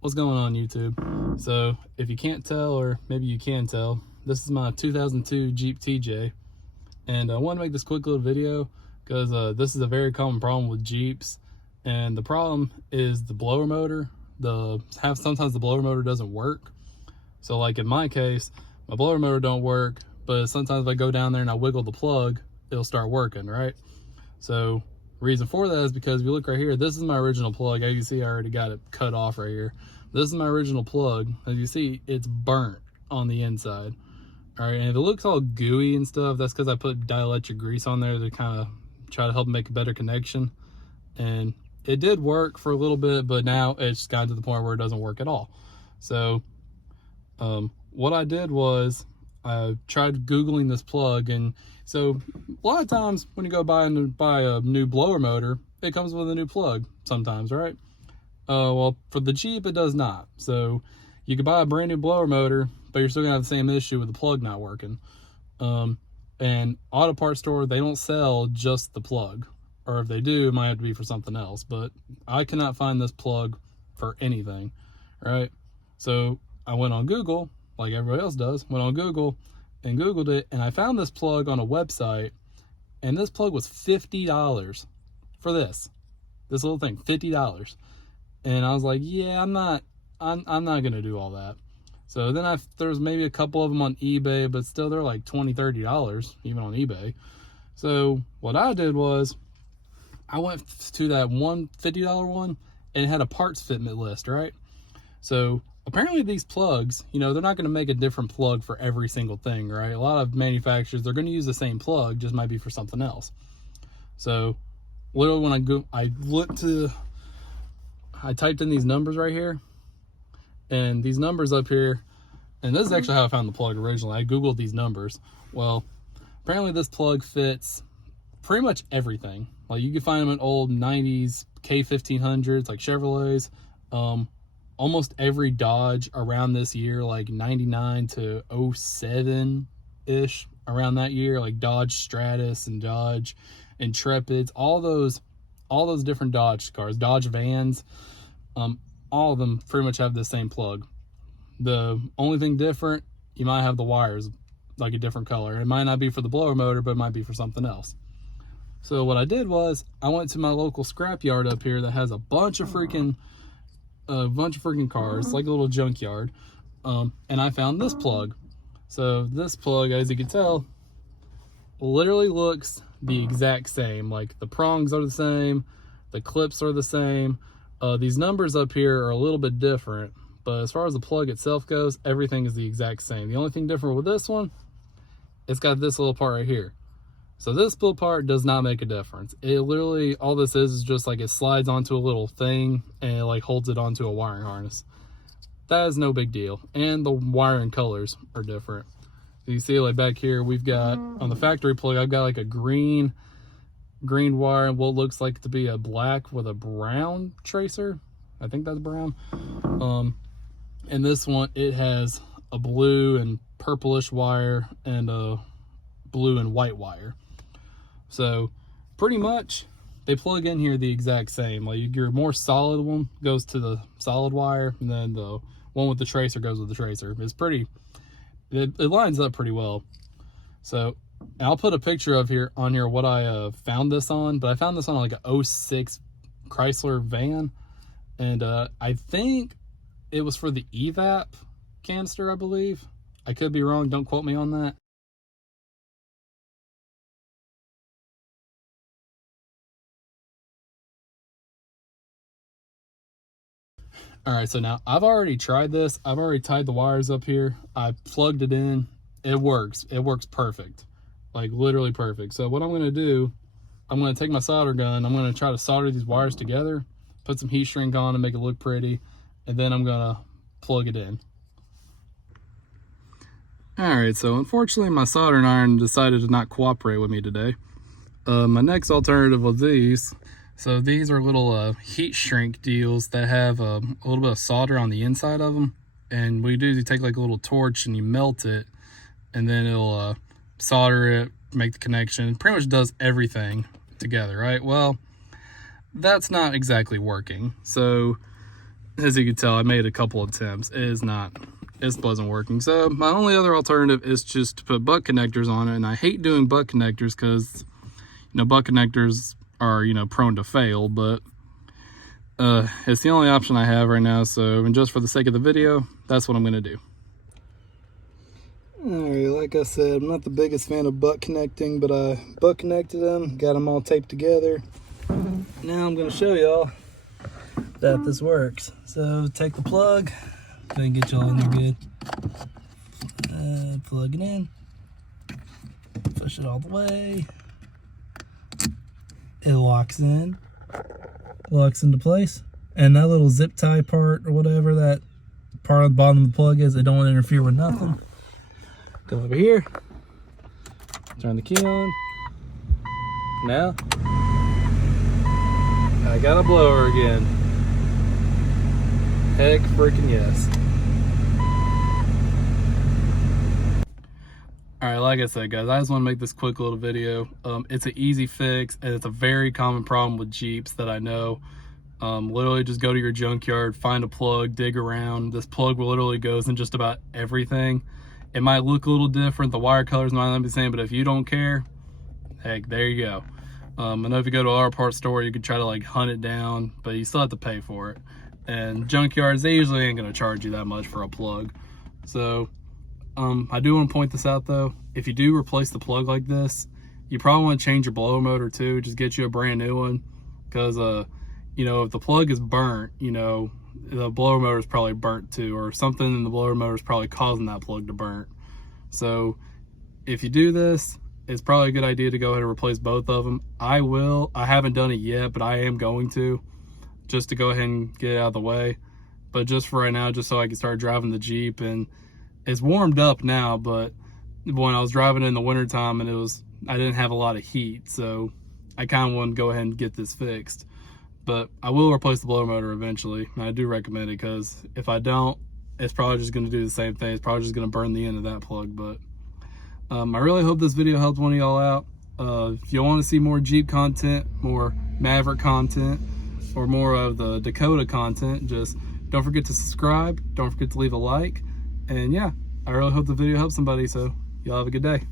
What's going on, YouTube? So if you can't tell, or maybe you can tell, this is my 2002 Jeep TJ, and I want to make this quick little video because this is a very common problem with Jeeps, and the problem is the blower motor. Sometimes the blower motor doesn't work. So like in my case, my blower motor don't work, but sometimes if I go down there and I wiggle the plug, it'll start working, right? So reason for that is because if you look right here, this is my original plug. As you see, I already got it cut off right here. This is my original plug. As you see, it's burnt on the inside. All right, and if it looks all gooey and stuff, that's because I put dielectric grease on there to kind of try to help make a better connection. And it did work for a little bit, but now it's gotten to the point where it doesn't work at all. So what I did was I tried Googling this plug, and so a lot of times when you go buy a new blower motor, it comes with a new plug sometimes, right? Well, for the Jeep, it does not. So you could buy a brand new blower motor, but you're still gonna have the same issue with the plug not working. And auto parts store, they don't sell just the plug, or if they do, it might have to be for something else, but I cannot find this plug for anything, right? So I went on Google, like everybody else does, went on Google and Googled it, and I found this plug on a website, and this plug was $50 for this little thing, $50. And I was like, yeah, I'm not gonna do all that. So then there's maybe a couple of them on eBay, but still they're like $20, $30 even on eBay. So what I did was I went to that one $50 one, and it had a parts fitment list, right? So apparently these plugs, you know, they're not going to make a different plug for every single thing, right? A lot of manufacturers, they're going to use the same plug, just might be for something else. So literally when I typed in these numbers right here, and these numbers up here, and this is actually how I found the plug originally. I Googled these numbers. Well, apparently this plug fits pretty much everything. Like you can find them in old 90s K1500s, like Chevrolets, almost every Dodge around this year, like 99 to 07-ish, around that year, like Dodge Stratus and Dodge Intrepids, all those different Dodge cars, Dodge Vans, all of them pretty much have the same plug. The only thing different, you might have the wires like a different color. It might not be for the blower motor, but it might be for something else. So what I did was I went to my local scrap yard up here that has a bunch of freaking cars, like a little junkyard, and I found this plug. So this plug, as you can tell, literally looks the exact same. Like the prongs are the same, the clips are the same. These numbers up here are a little bit different, but as far as the plug itself goes, everything is the exact same. The only thing different with this one, it's got this little part right here. So this little part does not make a difference. It literally, all this is just like it slides onto a little thing and it like holds it onto a wiring harness. That is no big deal. And the wiring colors are different. So you see like back here, we've got on the factory plug, I've got like a green wire and what looks like to be a black with a brown tracer. I think that's brown. And this one, it has a blue and purplish wire and a blue and white wire. So pretty much they plug in here the exact same. Like your more solid one goes to the solid wire, and then the one with the tracer goes with the tracer. It lines up pretty well. So I'll put a picture of on here what I found this on, but I found this on like a 06 Chrysler van, and I think it was for the EVAP canister, I believe. I could be wrong, don't quote me on that. All right, so now I've already tried this. I've already tied the wires up here. I plugged it in. It works. It works perfect. Like literally perfect. So what I'm gonna do, I'm gonna take my solder gun. I'm gonna try to solder these wires together, put some heat shrink on to make it look pretty, and then I'm gonna plug it in. All right, so unfortunately my soldering iron decided to not cooperate with me today. My next alternative was these. So these are little heat shrink deals that have a little bit of solder on the inside of them. And what you do is you take like a little torch and you melt it, and then it'll solder it, make the connection. It pretty much does everything together, right? Well, that's not exactly working. So as you can tell, I made a couple attempts. It wasn't working. So my only other alternative is just to put butt connectors on it. And I hate doing butt connectors because, you know, butt connectors are, you know, prone to fail, but it's the only option I have right now. So, and just for the sake of the video, that's what I'm going to do. Alright, like I said, I'm not the biggest fan of butt connecting, but I butt connected them, got them all taped together. Now I'm going to show y'all that this works. So take the plug, go and get y'all in there good. Plug it in, push it all the way. It locks into place. And that little zip tie part or whatever that part on the bottom of the plug is, it don't interfere with nothing. Go over here, turn the key on. Now, I got a blower again. Heck freaking yes. Alright, like I said, guys, I just want to make this quick little video. It's an easy fix, and it's a very common problem with Jeeps that I know. Literally just go to your junkyard, find a plug, dig around. This plug literally goes in just about everything. It might look a little different, the wire colors might not be the same, but if you don't care, heck, there you go. I know if you go to our parts store, you could try to like hunt it down, but you still have to pay for it. And junkyards, they usually ain't gonna charge you that much for a plug. So I do want to point this out though. If you do replace the plug like this, you probably want to change your blower motor too. Just get you a brand new one, because you know, if the plug is burnt, you know, the blower motor is probably burnt too, or something in the blower motor is probably causing that plug to burn. So if you do this, it's probably a good idea to go ahead and replace both of them. I haven't done it yet, but I am going to, just to go ahead and get it out of the way. But just for right now, just so I can start driving the Jeep. And it's warmed up now, but when I was driving in the wintertime and I didn't have a lot of heat, so I kind of want to go ahead and get this fixed. But I will replace the blower motor eventually, and I do recommend it, because if I don't, it's probably just going to do the same thing. It's probably just going to burn the end of that plug. But I really hope this video helped one of y'all out. If you want to see more Jeep content, more Maverick content, or more of the Dakota content, just don't forget to subscribe. Don't forget to leave a like. And yeah, I really hope the video helped somebody. So y'all have a good day.